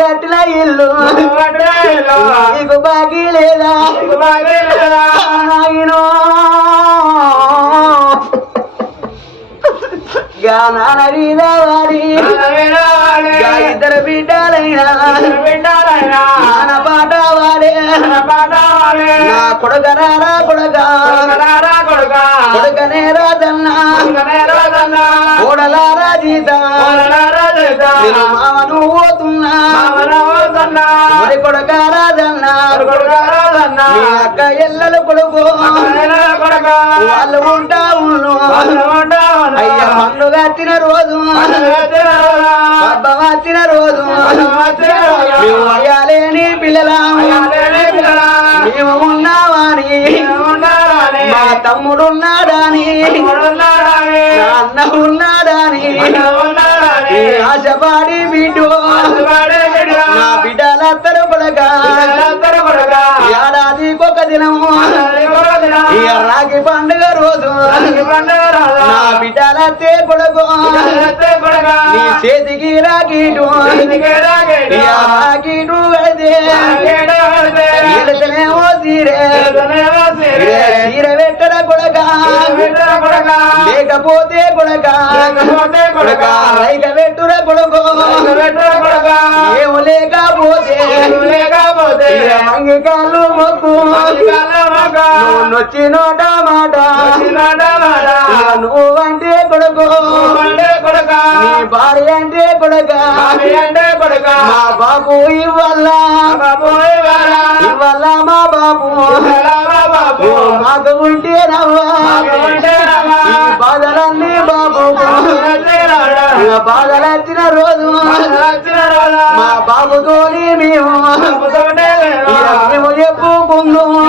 కట్టిన ఇల్లు. నీకు బాకీ లేదా? గా నాన్న వీరవాడి ఇద్దరు బిడ్డలైనా. నాన్న పాట వాడే నా కొడుకరారా కొడుక. కొడుకనే రాజన్న. కోడలారా జీత నేను మామను పోతున్నా మరి కొడుక రాజన్న. అక్క ఎల్లలు కొడుకు. వాళ్ళు ఉంటా ఉన్ను అయ్య. మన్ను కట్టిన రోజు. వచ్చిన రోజు. మేము అయ్యాలేని పిల్లల. మేము ఉన్నామని మా తమ్ముడున్నాడని అన్న ఉన్నాడని ఆశపాడి బిడ్డు. నా బిడ్డలందరూ కొడగా ఏడాదికొక దినము. ఇక రాగి పండుగ రోజు. నా బిడ్డలతే కొడుకు. నీ చేతికి రాకీటు రాకీటు ఎడతనేమో తీరే పెట్టడ కొడక. లేకపోతే కొడక. కొడక. రైక పెట్టుర కొడుకు. ఏమో లేకపోతే. అంగికాలు మొక్కు. మాట. ఇక నువ్వు అంటే కొడుకు. నీ భార్య అంటే కొడుక. మా బాబు ఇవ్వాల? ఇవ్వాల? మా బాబు? మాకు ఉంటే బాధలు వచ్చిన రోజు. మా మేము. ఇక మేము చెప్పుకుందాము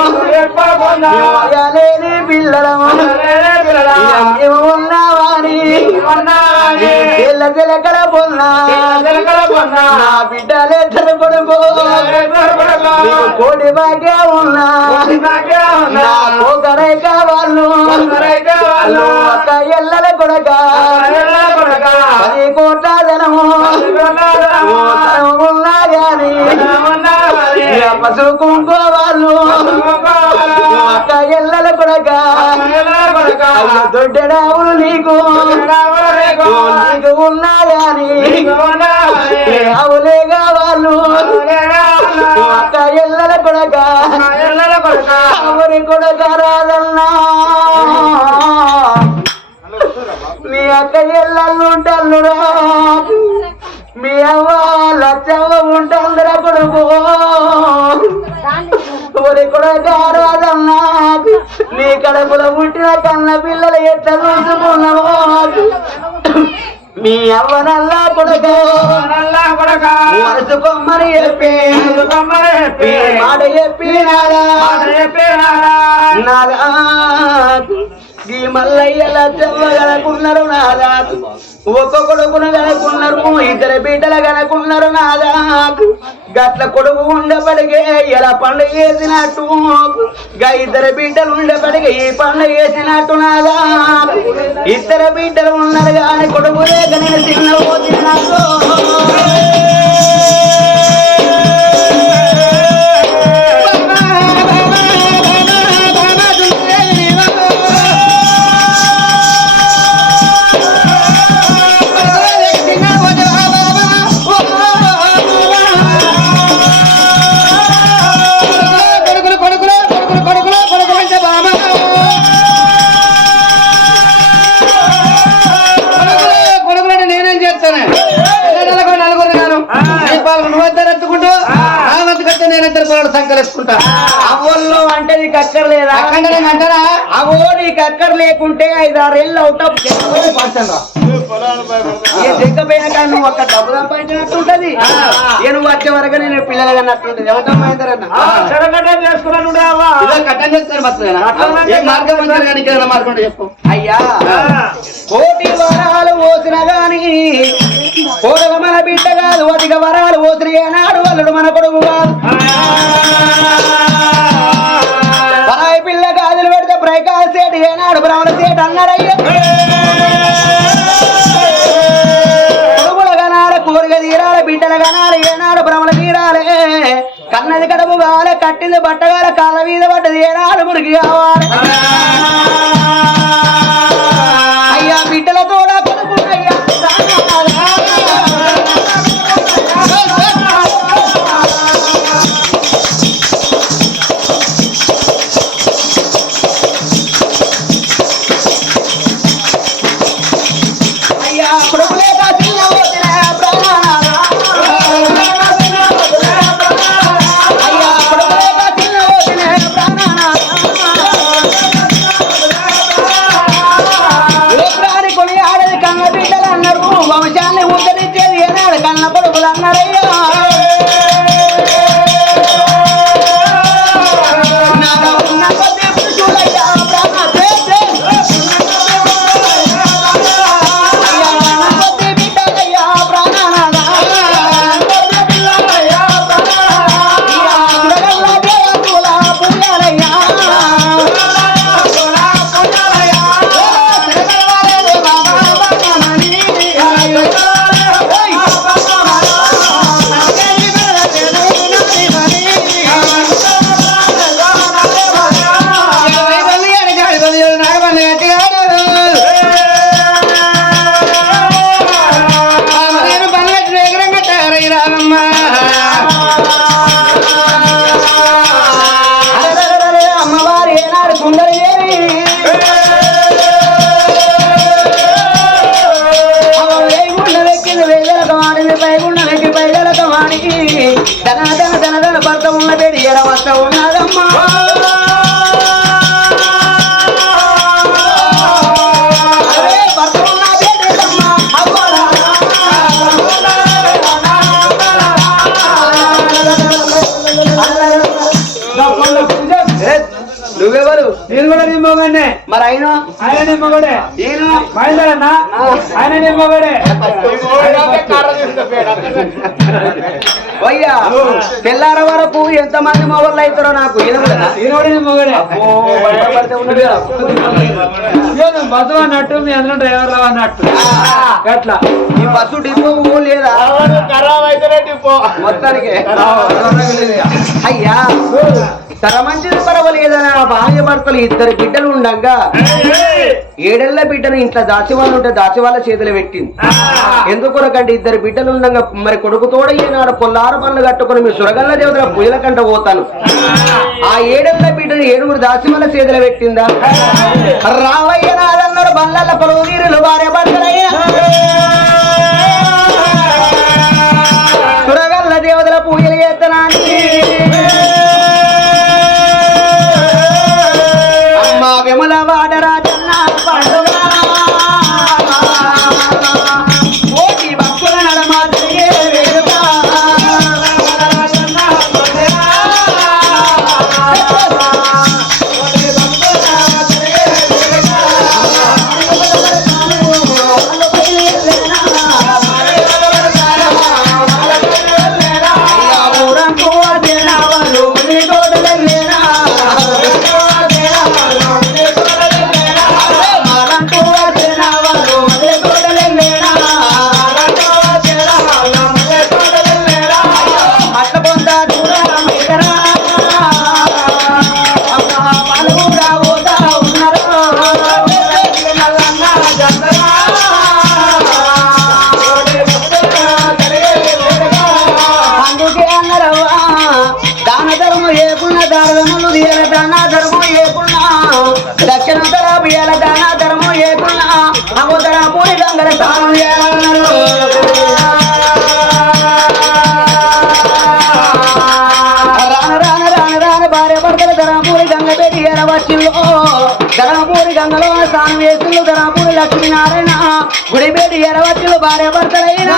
మేము అయ్యలేని పిల్లలము. ఉన్నామని తెల్ల పొన్నా నా కొడుకు. నీకు కోటి బాగా ఉన్నా. నా పోకరై కావాళ్ళు పసుపు కుంకోవాళ్ళు అక్క ఎల్లల కొడక. అయ్యో దొడ్డడావులు నీకు. ఓ నీకు ఉన్నా గాని అవులే కావాళ్ళు అక్క ఎల్లల కొడక. ఎవరి కొడక రాదన్నా. మీ అక్క ఎల్లల్లుంటల్లురా మీ అవ్వ నీ కడుపులో పుట్టిన కన్న పిల్లలు ఎట్లా చూసుకున్నావో మీ అవ్వనల్లా కొడుకు. వరుసకొమ్మని చెప్పి. ఈ మాట చెప్పి నాదా నాదా మల్లయ్యల చెవ్వ నాదాకు నాదా. ఒక్క కొడుకును కనుకున్నారు ఇద్దరు బిడ్డలు గనుకున్నారు నాదా. గట్ల కొడుకు ఉండబడిగే ఎలా పండుగ చేసినట్టు గా ఇద్దరు బిడ్డలు ఉండబడిగే ఈ పండుగ చేసినట్టు నాదా. ఇద్దరు బిడ్డలు ఉన్నారు కానీ కొడుకు లేక నేను తిన్నాడు లేకుంటే ఐదు ఆరేళ్ళు అవుతావు కానీ నువ్వు ఒక్క డబ్బు సంపాదించినట్టు ఉంటది ఏ నువ్వు వచ్చే వరకు నేను పిల్లలు కన్నట్టుంటది ఏమంటావు మహేందర్ అన్న అయ్యా. కోటి వరాలు పోసిన గాని కోడల మన బిడ్డ కాదు అధిక వరాలు పోసిన ఏనాడు వల్లుడు మన కొడుకు కాదు. మరి ఏనాడు బ్రాహ్మణ సేట అన్నారయ్యా కొడుకుల గనాలే కోరిక తీరాలే బిడ్డల గనాలే ఏనాడు బ్రాహ్మణ తీరాలే. కన్నది కడుపు కాలే కట్టింది బట్టగాల కాళ్ళ మీద పడ్డది ఏనాడు మురికి కావాలి. అయ్యా బిడ్డలతో బిడ్డలు అన్నారు. వంశాన్ని ఉద్ధరించే నేను కూడా నీ మొగనే మరి అయినా ఆయన నీ మొగడే. ఈయన? మహేందరన్న? ఆయన నీ మొగడే. పోయ్యా తెల్లార వరకు ఎంత మంది మొగళ్ళు అవుతారో నాకు బస్సు అన్నట్టు మీ అందరం డ్రైవర్ అన్నట్టు. అట్లా ఈ బస్సు డిపో లేదా? మొత్తానికి. అయ్యా తర మంచిది పర్వాలేదనా భార్య భర్తలు ఇద్దరు బిడ్డలు ఉండగా ఏడేళ్ళ బిడ్డను ఇంట్లో దాచివాళ్ళు ఉంటే దాచివాళ్ళ చేతులు పెట్టింది. ఎందుకొరకంటే ఇద్దరు బిడ్డలు ఉండగా మరి కొడుకు తోడయ్యేనాడు కొల్లారు పనులు కట్టుకుని మీ సురగల్ల దేవతల పూజల కంట పోతాను. ఆ. ఏడేళ్ళ బిడ్డను ఏడుగురు దాచివాళ్ళ చేతులు పెట్టిందా? రావయ్య నాదన్నారు బల్లల నీరులు భార్య భర్తలయ్యా. సురగల్ల దేవతల పూజలు చేస్తున్నాను విమలవాడరా? పెట్టి ఎరవచ్చిల్లో ధరాపూరి గంగలో స్నానం చేసిండు ధరాపూరి లక్ష్మీనారాయణ గుడిపేటి ఎరవచ్చులు భార్య భర్తలైనా.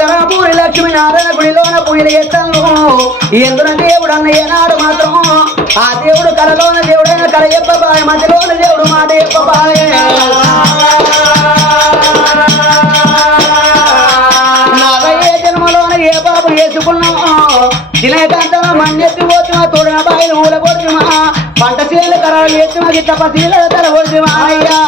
ధరాపూరి లక్ష్మీనారాయణ గుడిలోన పూజలు చేస్తాను. ఎందున దేవుడు అన్న ఏనాడు మాత్రం ఆ దేవుడు కలలో దేవుడైన కల చెప్పబాయ మధ్యలోన దేవుడు మాట చెప్పబాయ నాగయ్య జన్మలోన ఏ బాబు వేసుకున్నామో దినకాంతలో మన్నెత్తి పోతున్నా తోడిన బాయిలు ఊల కొడుతుమా పంట చేలు కరాలు ఎత్తుమా గిట్ట పసీల తల కొడుతుమా అయ్యా.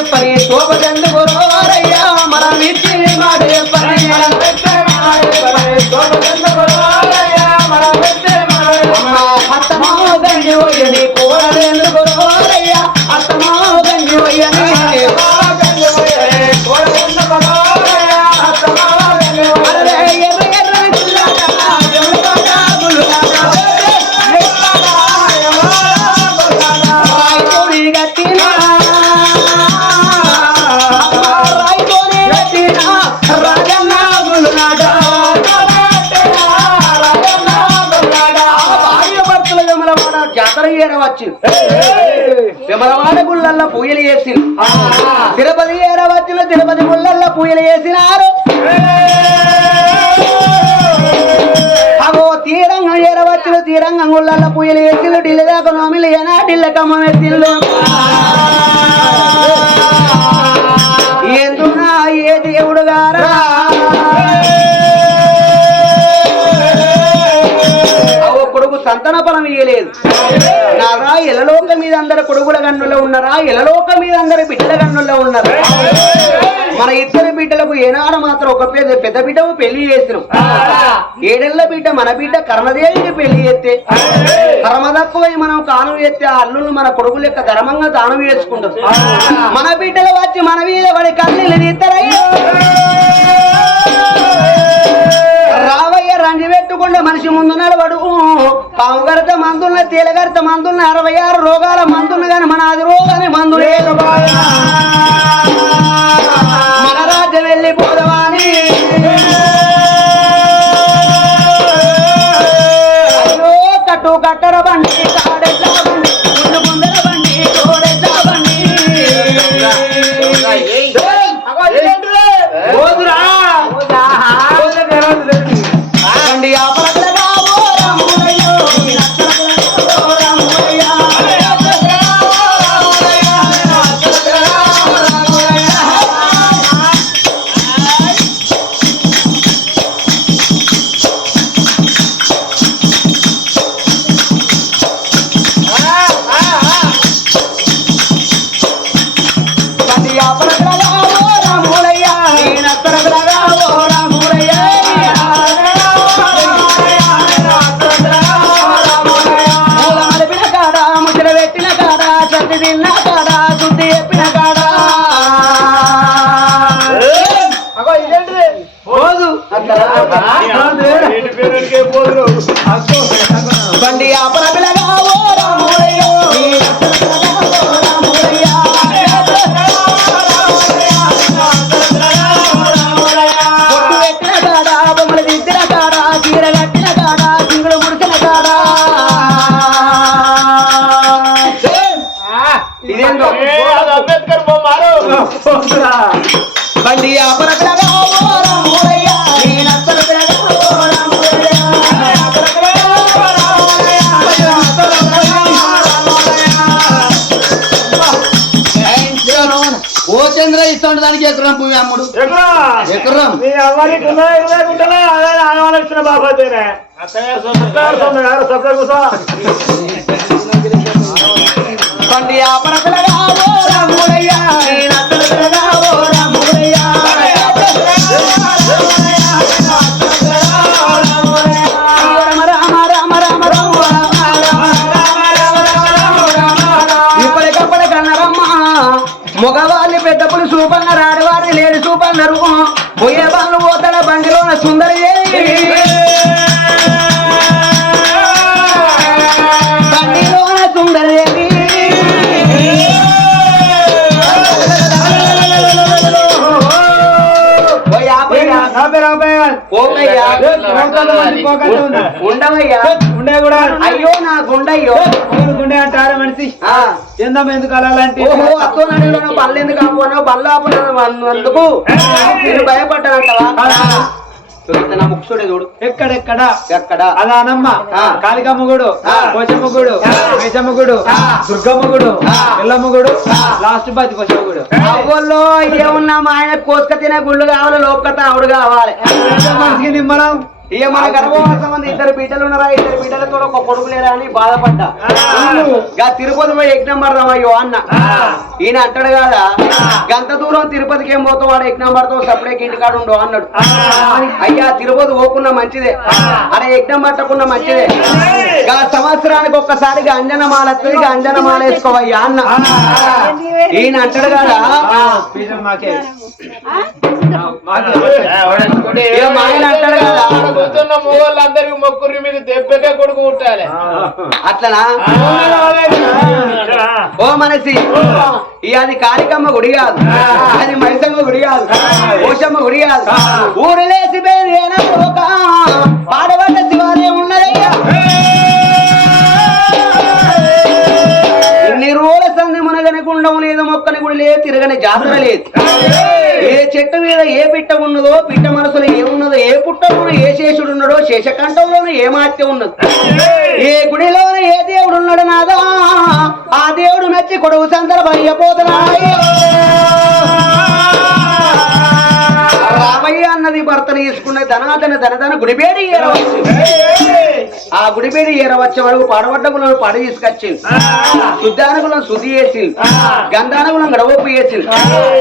మాట చెప్పని జాతర ఏరవచ్చు విమలవాడ గుళ్ళల్లో పూజలు చేసి తిరుపతి ఏరవచ్చులు తిరుపతి గుళ్ళల్లో పూజలు చేసినారు. అగో తీరంగ ఏరవచ్చులు తీరంగ గుళ్ళల్లో పూజలు చేసిలు ఢిల్లీ దాకా నోమిలు ఏనా ఢిల్లీ కమ్మ ఎత్తిళ్ళు సంతాన బలం ఇయ్యలేదు. నారా ఎలలోక మీద అందరు కొడుకుల గన్నుల్లో ఉన్నారా? ఎలలోక మీద అందరు బిడ్డల గన్నుల్లో ఉన్నారా? మన ఇద్దరు బిడ్డలకు ఏనాడు మాత్రం ఒక పెద్ద పెద్ద బిడ్డకు పెళ్ళి చేసినాం. ఏడెళ్ళ బిడ్డ మన బిడ్డ కర్మదేవికి పెళ్ళి చేస్తే కర్మ తక్కువై మనం కాను చేస్తే ఆ అల్లులు మన కొడుకుల యొక్క ధర్మంగా దానం చేసుకుంటాం మన బిడ్డలు వచ్చి మన మీద వాడి కన్నీళ్ళు తీస్తారయ్యో. రండి పెట్టుకుంటే మనిషి ముందు నడవడు. పాము గడత మందున్న తేలగడత మందున్న అరవై ఆరు రోగాల మందున్న గాని మన అది రోగాన్ని మందు మన రాజ్యం వెళ్ళిపోదవాని. కట్టు కట్టర బండి కాడెట్ల బండి. నీ నచ్చలకలగా ఓ ఎకరం బండి ఆపల పిల్లగా ఓ రాములయ్య, నీ ఉండవయ్యా. ఉండే కూడా అయ్యో నా గుండయ్యో. నేను గుండె అంటారా మనిషి. ఆ, ఏందమ్మా ఎందుకు అలాంటి ఓహో అత్తో నడిలో బల్ల ఎందుకు ఆపుకున్నావు? బల్ల నేను భయపడ్డానంటవా? చూడు, నా ముక్కుడే చూడు ఎక్కడెక్కడ? ఎక్కడ? అదానమ్మ ఆ. కాళికమ్మ గుడు ఆ. పోచమ్మ గుడు మేచమ్మ గుడు దుర్గమ్మ గుడు ఎల్లమ్మ గుడు లాస్ట్ బాతి పోచమ్మ గుడు అవ్వల్లో ఏమున్నా మా ఆయన కోసుక తినే గుళ్ళు కావాలి లోపల ఆవిడ కావాలి. మనసుకి నిమ్మలం? ఇక మన గర్భవాసం ఉంది ఇద్దరు బిడ్డలు ఉన్నారా ఇద్దరు బిడ్డలతో ఒక కొడుకు లేరా అని బాధపడ్డా. గా తిరుపతి పోయి యజ్ఞం పడదాం అయ్యో అన్న. ఈయన అంటాడు కదా గంత దూరం తిరుపతికి ఏం పోతావు వాడు యజ్ఞం పడతావు సపరేట్ ఇంటికాడ ఉండు అన్నాడు. అయ్యా తిరుపతి పోకున్నా మంచిదే. అరే యజ్ఞం పట్టకున్నా మంచిదే. గా సంవత్సరానికి ఒక్కసారిగా అంజనమాల వస్తుంది ఇక అంజనమాల వేసుకోవయ్యా అన్న. ఈయన అంటాడు కదా? ఆయన అంటాడు కదా? కూర్చున్న మొగోళ్ళందరికి మొక్కురి మీకు దెబ్బకే కొడుకు పుట్టాలి. అట్లనా? ఓ మనసి ఈ అది కాళికమ్మ గుడి కాదు అది మైసమ్మ గుడి కాదు ఓషమ్మ గుడి కాదు. ఊరులేసి పోయిన ఒక పాడబడ్డ శివాలయం ఉన్నదయ్యా. సంది గుండం లేదు మొక్కని గుడి లేదు తిరగని జాతర లేదు. ఏ చెట్టు మీద ఏ పిట్ట ఉన్నదో పిట్ట మనసులో ఏమున్నదో ఏ పుట్టలోనూ ఏ శేషుడు ఉన్నాడో శేషకంఠంలోనూ ఏ మాత్య ఉన్నదో? ఏ గుడిలోనూ ఏ దేవుడు ఉన్నాడు నాదా? ఆ దేవుడు మెచ్చి కొడుకు సందర్భయ్యపోతున్నాడు రామయ్య అన్నది భర్తను తీసుకున్న ధనాదన ధనధన గుడిబేడి ఏరవచ్చు ఆ గుడిబేడి ఏరవచ్చు వరకు పడబడ్డ కులం పడ తీసుకొచ్చింది శుద్ధానుకులం శుద్ధి చేసింది గంధానుకులం గడవప్పు చేసింది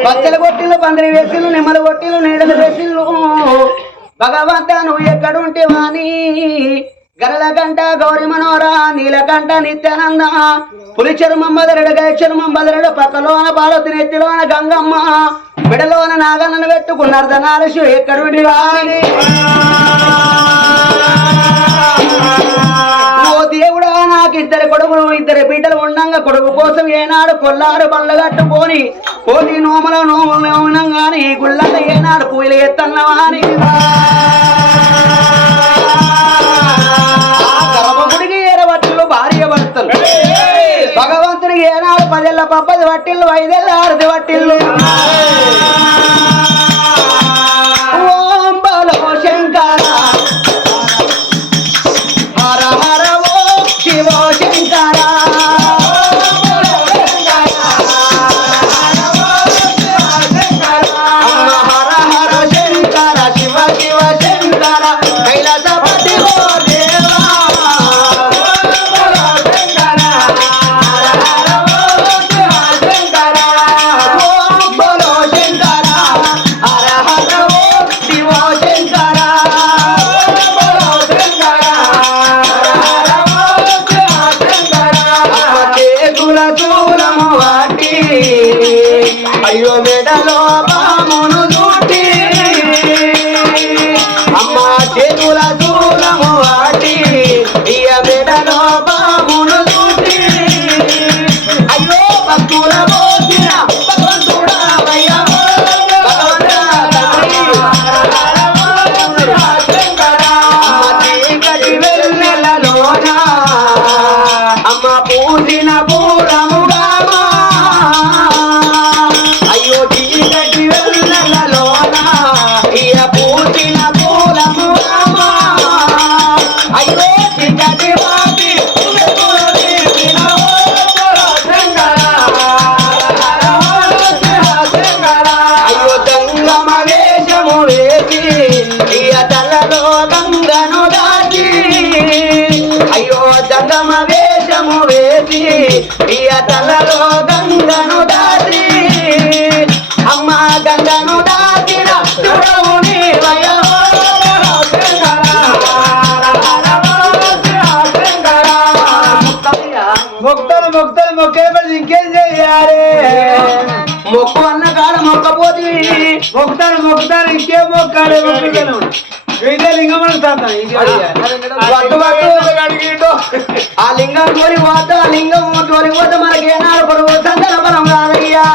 బచ్చల కొట్టిలు పందిరి వేసిళ్ళు నిమ్మల కొట్టిలు నీడలు వేసిళ్ళు భగవంత నువ్వు ఎక్కడుంటే వాణి? గరల కంట గౌరి మనోరా నీలకంఠ నిత్యానంద. పులి చర్మం బదరడు గై చర్మం బదరడు పక్కలోన పార్వతి నెత్తిలోన గంగమ్మ. బిడలోన నాగన్నను పెట్టుకున్నారు ధనాలసు ఎక్కడుండి వాణి? నాకు ఇద్దరు కొడుకులు ఇద్దరు బిడ్డలు ఉండంగా కొడుకు కోసం ఏనాడు కొల్లారు బండ్లు కట్టుకొని కోటి నోమల నోమలు ఈ గుళ్ళల్లో ఏనాడు పూజలు ఎత్తన్నవాని ఆ గర్భగుడికి ఏరవట్టులు భార్య భర్తలు భగవంతునికి ఏనాడు పదేళ్ళ పబ్బది వట్టిల్లు ఐదేళ్ళ ఆరుది వట్టిల్లు. Ay, yo me da lo మొక్కను మొక్కలు మొక్కేపడి ఇంకేం చెయ్యాలి మొక్కు అన్న కాడ మొక్కపోతే మొక్కుతాను మొక్కుతాను ఇంకేం మొక్కాలి? మొక్కుతాను. ఇదే లింగం ఆ లింగం తోలి పోతే ఆ లింగం తోలి పోతే మనకేనాడు పొడవు సందర్భం రాదయ్యా.